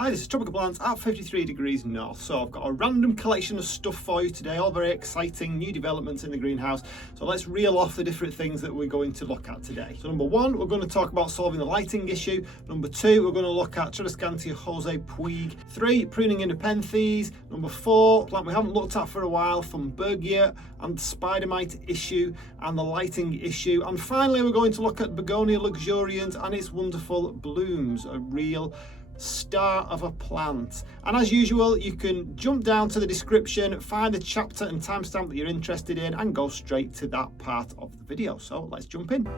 Hi, this is Tropical Plants at 53 degrees north. So I've got a random collection of stuff for you today, all very exciting new developments in the greenhouse. So let's reel off the different things that we're going to look at today. So number one, we're going to talk about solving the lighting issue. Number two, we're going to look at Tradescantia Jose Puig. 3, pruning Nepenthes. Number 4, plant we haven't looked at for a while, Thunbergia and the spider mite issue and the lighting issue. And finally, we're going to look at Begonia luxurians and its wonderful blooms, a real star of a plant. And as usual, you can jump down to the description, find the chapter and timestamp that you're interested in, and go straight to that part of the video. So let's jump in.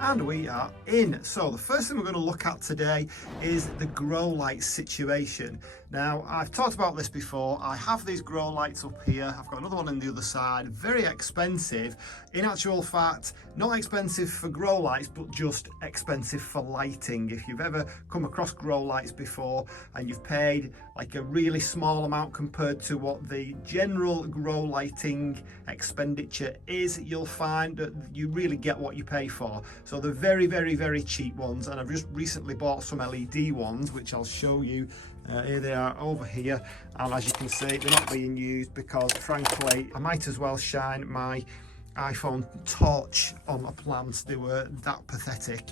And we are in. So the first thing we're going to look at today is the grow light situation. Now, I've talked about this before. I have these grow lights up here. I've got another one on the other side, very expensive. In actual fact, not expensive for grow lights, but just expensive for lighting. If you've ever come across grow lights before and you've paid like a really small amount compared to what the general grow lighting expenditure is, you'll find that you really get what you pay for. So they're very, very, very cheap ones. And I've just recently bought some LED ones, which I'll show you. Here they are over here, and as you can see, they're not being used because frankly I might as well shine my iPhone torch on a plant. They were that pathetic.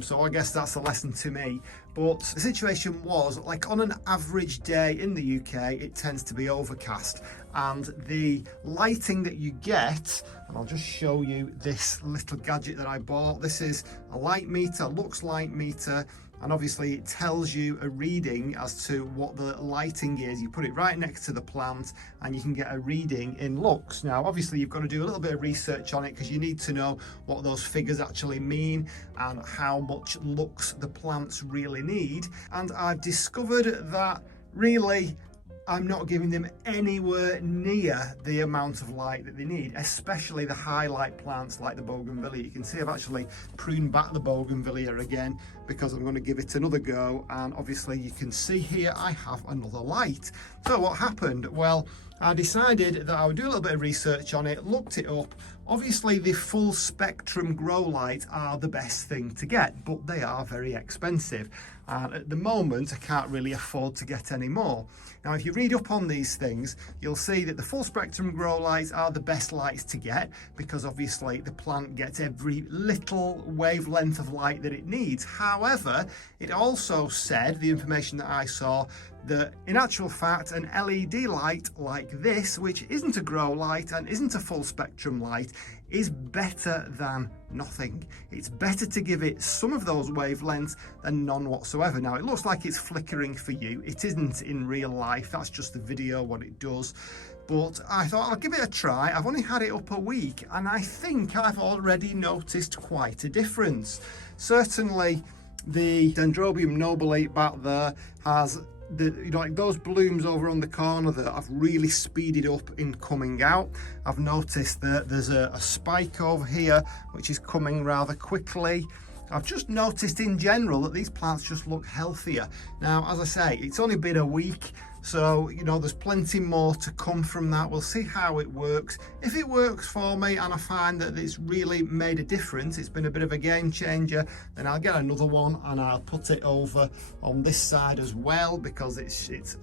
So I guess that's a lesson to me. But the situation was, like, on an average day in the UK, it tends to be overcast, and the lighting that you get, and I'll just show you this little gadget that I bought. This is a light meter, lux light meter, and obviously it tells you a reading as to what the lighting is. You put it right next to the plant and you can get a reading in lux. Now obviously you've got to do a little bit of research on it because you need to know what those figures actually mean and how much lux the plants really need. And I've discovered that really I'm not giving them anywhere near the amount of light that they need, especially the highlight plants like the bougainvillea. You can see I've actually pruned back the bougainvillea again because I'm going to give it another go, and obviously you can see here I have another light. So what happened? Well, I decided that I would do a little bit of research on it, looked it up. Obviously the full spectrum grow lights are the best thing to get, but they are very expensive. And at the moment, I can't really afford to get any more. Now, if you read up on these things, you'll see that the full spectrum grow lights are the best lights to get because obviously the plant gets every little wavelength of light that it needs. However, it also said, the information that I saw, that in actual fact an LED light like this, which isn't a grow light and isn't a full spectrum light, is better than nothing. It's better to give it some of those wavelengths than none whatsoever. Now it looks like it's flickering for you. It isn't in real life. That's just the video, what it does. But I thought I'll give it a try. I've only had it up a week and I think I've already noticed quite a difference. Certainly the Dendrobium nobile back there has like those blooms over on the corner that I've really speeded up in coming out. I've noticed that there's a spike over here which is coming rather quickly. I've just noticed in general that these plants just look healthier. Now, as I say, it's only been a week, so you know there's plenty more to come from that. We'll see how it works. If it works for me and I find that it's really made a difference, it's been a bit of a game changer, then I'll get another one and I'll put it over on this side as well because it's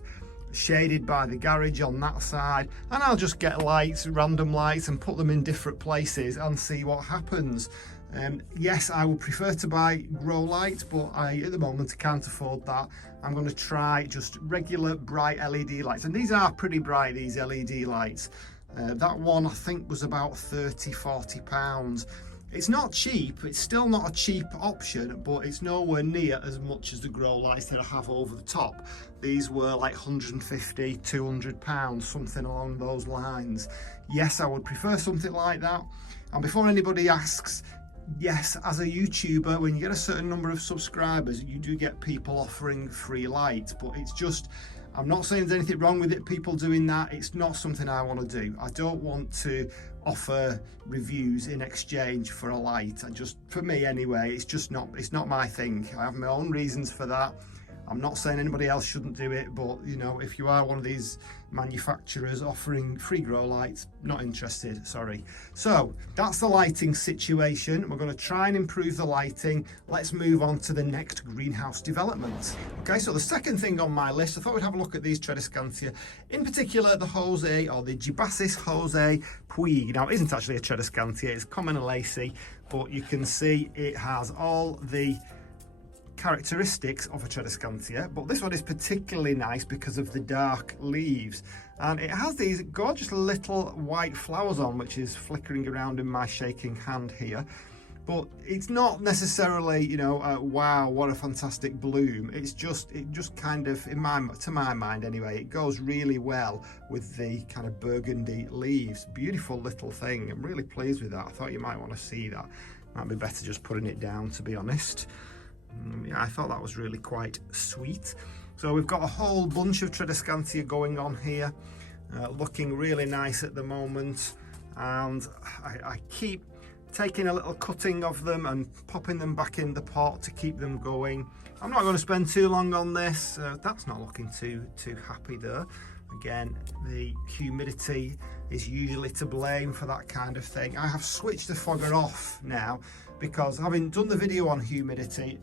shaded by the garage on that side, and I'll just get lights, random lights, and put them in different places and see what happens. Yes, I would prefer to buy grow lights, but at the moment I can't afford that. I'm going to try just regular bright LED lights, and these are pretty bright, these LED lights. That one I think was about £30–40. It's not cheap, it's still not a cheap option, but it's nowhere near as much as the grow lights that I have over the top. These were like £150–200, something along those lines. Yes, I would prefer something like that. And before anybody asks, yes, as a YouTuber, when you get a certain number of subscribers, you do get people offering free lights, but it's just, I'm not saying there's anything wrong with it, people doing that. It's not something I want to do. I don't want to offer reviews in exchange for a light. For me anyway, it's not my thing. I have my own reasons for that. I'm not saying anybody else shouldn't do it, but you know, if you are one of these manufacturers offering free grow lights, not interested, sorry. So that's the lighting situation. We're going to try and improve the lighting. Let's move on to the next greenhouse development. Okay, so the second thing on my list, I thought we'd have a look at these Tradescantia, in particular the Jose, or the Gibasis Jose Puig. Now, it isn't actually a Tradescantia, it's common and lacy, but you can see it has all the characteristics of a Tradescantia, but this one is particularly nice because of the dark leaves, and it has these gorgeous little white flowers on, which is flickering around in my shaking hand here. But it's not necessarily, you know, wow, what a fantastic bloom. It just kind of, to my mind anyway, it goes really well with the kind of burgundy leaves. Beautiful little thing. I'm really pleased with that. I thought you might want to see that. Might be better just putting it down, to be honest. Yeah, I thought that was really quite sweet. So we've got a whole bunch of Tradescantia going on here, looking really nice at the moment, and I keep taking a little cutting of them and popping them back in the pot to keep them going. I'm not going to spend too long on this. That's not looking too happy there. Again, the humidity is usually to blame for that kind of thing. I have switched the fogger off now because, having done the video on humidity,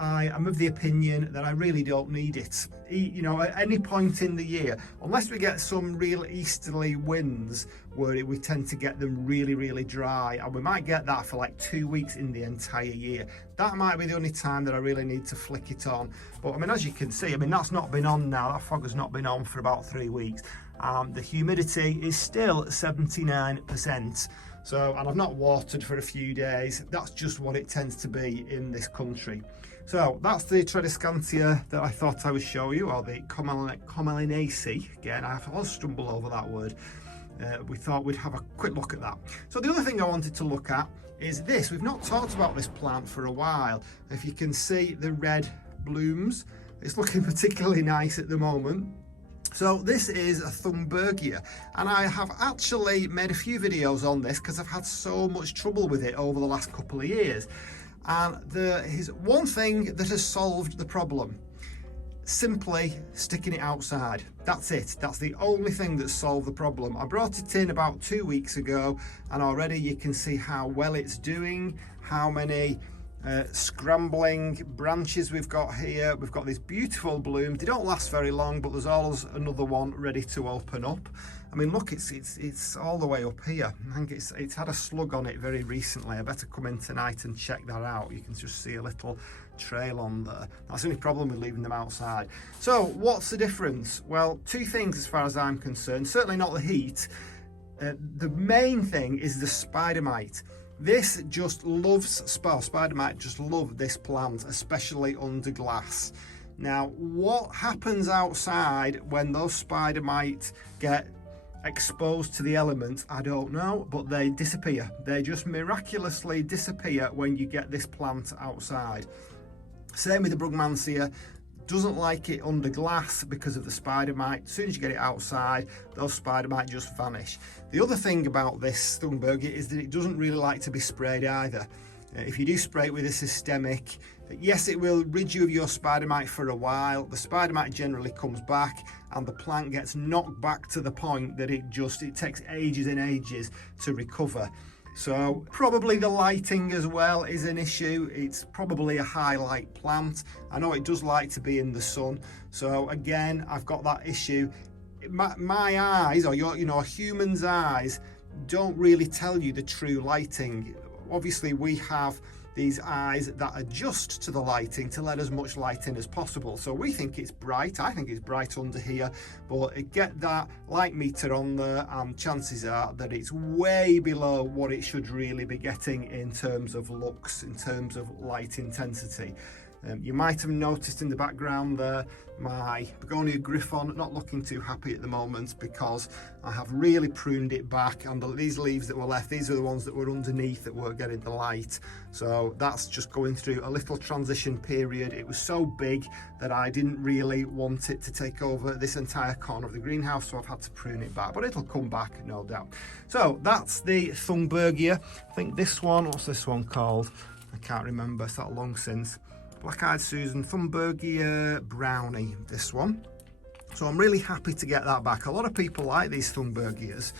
I am of the opinion that I really don't need it. You know, at any point in the year, unless we get some real easterly winds where we tend to get them really dry, and we might get that for like 2 weeks in the entire year. That might be the only time that I really need to flick it on. But I mean, as you can see, I mean, that's not been on now. That fogger's not been on for about 3 weeks. The humidity is still 79%. So, and I've not watered for a few days. That's just what it tends to be in this country. So that's the Tradescantia that I thought I would show you, or the Commelinaceae. Again, I always stumble over that word. We thought we'd have a quick look at that. So the other thing I wanted to look at is this. We've not talked about this plant for a while. If you can see the red blooms, it's looking particularly nice at the moment. So this is a Thunbergia, and I have actually made a few videos on this because I've had so much trouble with it over the last couple of years. And there is one thing that has solved the problem: simply sticking it outside. That's it. That's the only thing that solved the problem. I brought it in about 2 weeks ago, and already you can see how well it's doing, how many scrambling branches we've got here. We've got these beautiful blooms. They don't last very long, but there's always another one ready to open up. I mean, look, it's all the way up here. I think it's had a slug on it very recently. I better come in tonight and check that out. You can just see a little trail on there. That's the only problem with leaving them outside. So what's the difference? Well, two things as far as I'm concerned. Certainly not the heat. The main thing is the spider mite. This just loves, spider mite just love this plant, especially under glass. Now, what happens outside when those spider mite get exposed to the elements, I don't know, but they disappear. They just miraculously disappear when you get this plant outside. Same with the Brugmansia. Doesn't like it under glass because of the spider mite. As soon as you get it outside, those spider mite just vanish. The other thing about this Thunbergia is that it doesn't really like to be sprayed either. If you do spray it with a systemic, yes, it will rid you of your spider mite for a while. The spider mite generally comes back and the plant gets knocked back to the point that it takes ages and ages to recover. So probably the lighting as well is an issue. It's probably a high light plant. I know it does like to be in the sun. So again, I've got that issue. My eyes, or a human's eyes, don't really tell you the true lighting. Obviously we have these eyes that adjust to the lighting to let as much light in as possible. So we think it's bright. I think it's bright under here, but get that light meter on there and chances are that it's way below what it should really be getting in terms of lux, in terms of light intensity. You might have noticed in the background there my begonia gryphon not looking too happy at the moment because I have really pruned it back, and these leaves that were left, these are the ones that were underneath that weren't getting the light. So that's just going through a little transition period. It was so big that I didn't really want it to take over this entire corner of the greenhouse, so I've had to prune it back, but it'll come back, no doubt. So that's the Thunbergia. I think this one, what's this one called? I can't remember, it's that long since. Black-eyed Susan, Thunbergia brownie, this one. So I'm really happy to get that back. A lot of people like these Thunbergias,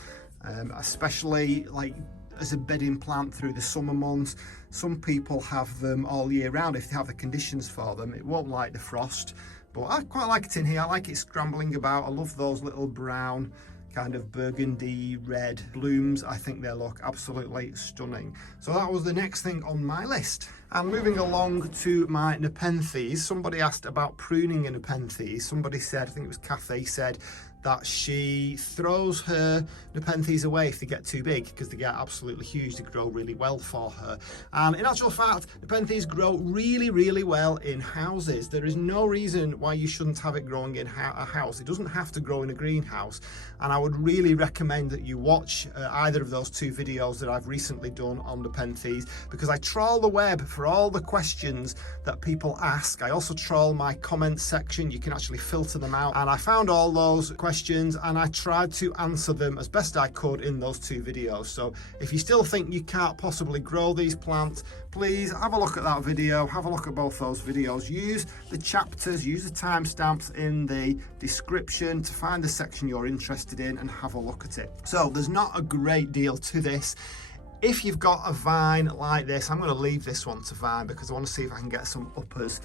especially like as a bedding plant through the summer months. Some people have them all year round if they have the conditions for them. It won't like the frost, but I quite like it in here. I like it scrambling about. I love those little brown kind of burgundy red blooms. I think they look absolutely stunning. So that was the next thing on my list. And moving along to my Nepenthes, somebody asked about pruning a Nepenthes. Somebody said, I think it was Kathy, said that she throws her Nepenthes away if they get too big because they get absolutely huge. They grow really well for her. And in actual fact, Nepenthes grow really, really well in houses. There is no reason why you shouldn't have it growing in a house. It doesn't have to grow in a greenhouse. And I would really recommend that you watch either of those two videos that I've recently done on Nepenthes, because I trawl the web for all the questions that people ask. I also trawl my comment section. You can actually filter them out. And I found all those questions and I tried to answer them as best I could in those two videos. So if you still think you can't possibly grow these plants, please have a look at that video, have a look at both those videos, use the chapters, use the timestamps in the description to find the section you're interested in and have a look at it. So there's not a great deal to this. If you've got a vine like this, I'm going to leave this one to vine because I want to see if I can get some uppers.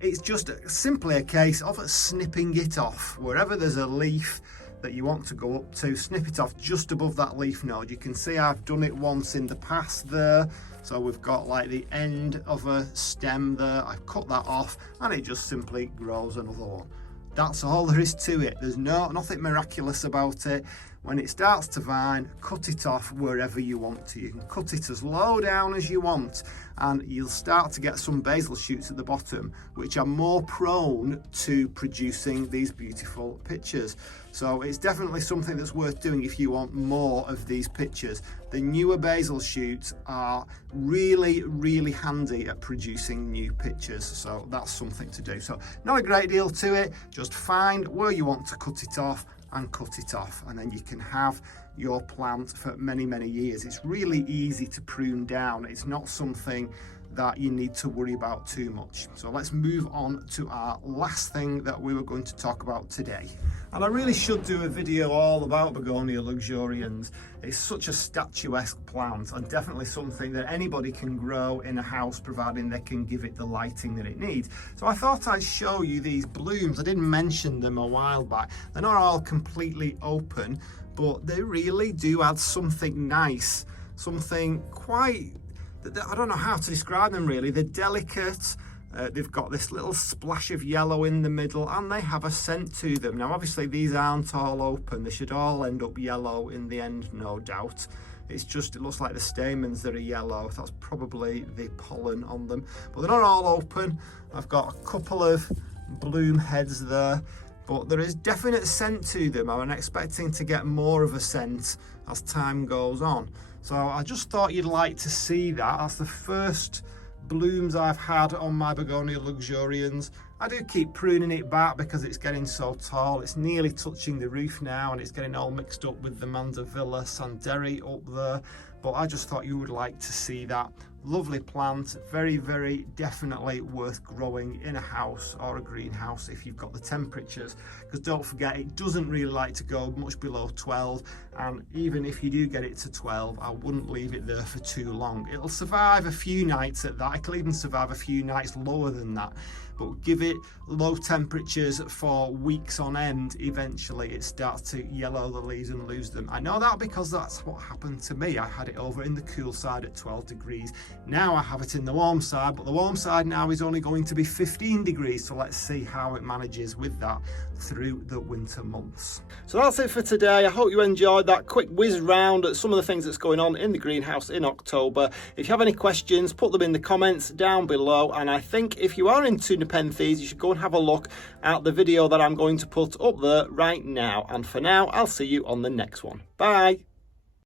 It's just simply a case of snipping it off. Wherever there's a leaf that you want to go up to, snip it off just above that leaf node. You can see I've done it once in the past there. So we've got like the end of a stem there. I've cut that off and it just simply grows another one. That's all there is to it. There's nothing miraculous about it. When it starts to vine, cut it off wherever you want to. You can cut it as low down as you want and you'll start to get some basil shoots at the bottom, which are more prone to producing these beautiful pictures. So it's definitely something that's worth doing if you want more of these pictures. The newer basil shoots are really, really handy at producing new pictures. So that's something to do. So not a great deal to it. Just find where you want to cut it off and cut it off, and then you can have your plant for many, many years. It's really easy to prune down. It's not something that you need to worry about too much. So let's move on to our last thing that we were going to talk about today. And I really should do a video all about Begonia luxurians. It's such a statuesque plant and definitely something that anybody can grow in a house providing they can give it the lighting that it needs. So I thought I'd show you these blooms. I didn't mention them a while back. They're not all completely open, but they really do add something nice, something quite, I don't know how to describe them really. They're delicate. They've got this little splash of yellow in the middle and they have a scent to them. Now obviously these aren't all open. They should all end up yellow in the end, no doubt. It's just, it looks like the stamens that are yellow. That's probably the pollen on them. But they're not all open. I've got a couple of bloom heads there, but there is definite scent to them. I'm expecting to get more of a scent as time goes on. So I just thought you'd like to see that. That's the first blooms I've had on my Begonia luxurians. I do keep pruning it back because it's getting so tall. It's nearly touching the roof now and it's getting all mixed up with the Mandevilla Sanderi up there. But I just thought you would like to see that. Lovely plant, very, very definitely worth growing in a house or a greenhouse if you've got the temperatures, because don't forget it doesn't really like to go much below 12, and even if you do get it to 12, I wouldn't leave it there for too long. It'll survive a few nights at that. It'll even survive a few nights lower than that, but give it low temperatures for weeks on end, eventually it starts to yellow the leaves and lose them. I know that because that's what happened to me. I had it over in the cool side at 12 degrees. Now I have it in the warm side, but the warm side now is only going to be 15 degrees. So let's see how it manages with that through the winter months. So that's it for today. I hope you enjoyed that quick whiz round at some of the things that's going on in the greenhouse in October. If you have any questions, put them in the comments down below. And I think if you are into Nepenthes, you should go and have a look at the video that I'm going to put up there right now. And for now, I'll see you on the next one. Bye.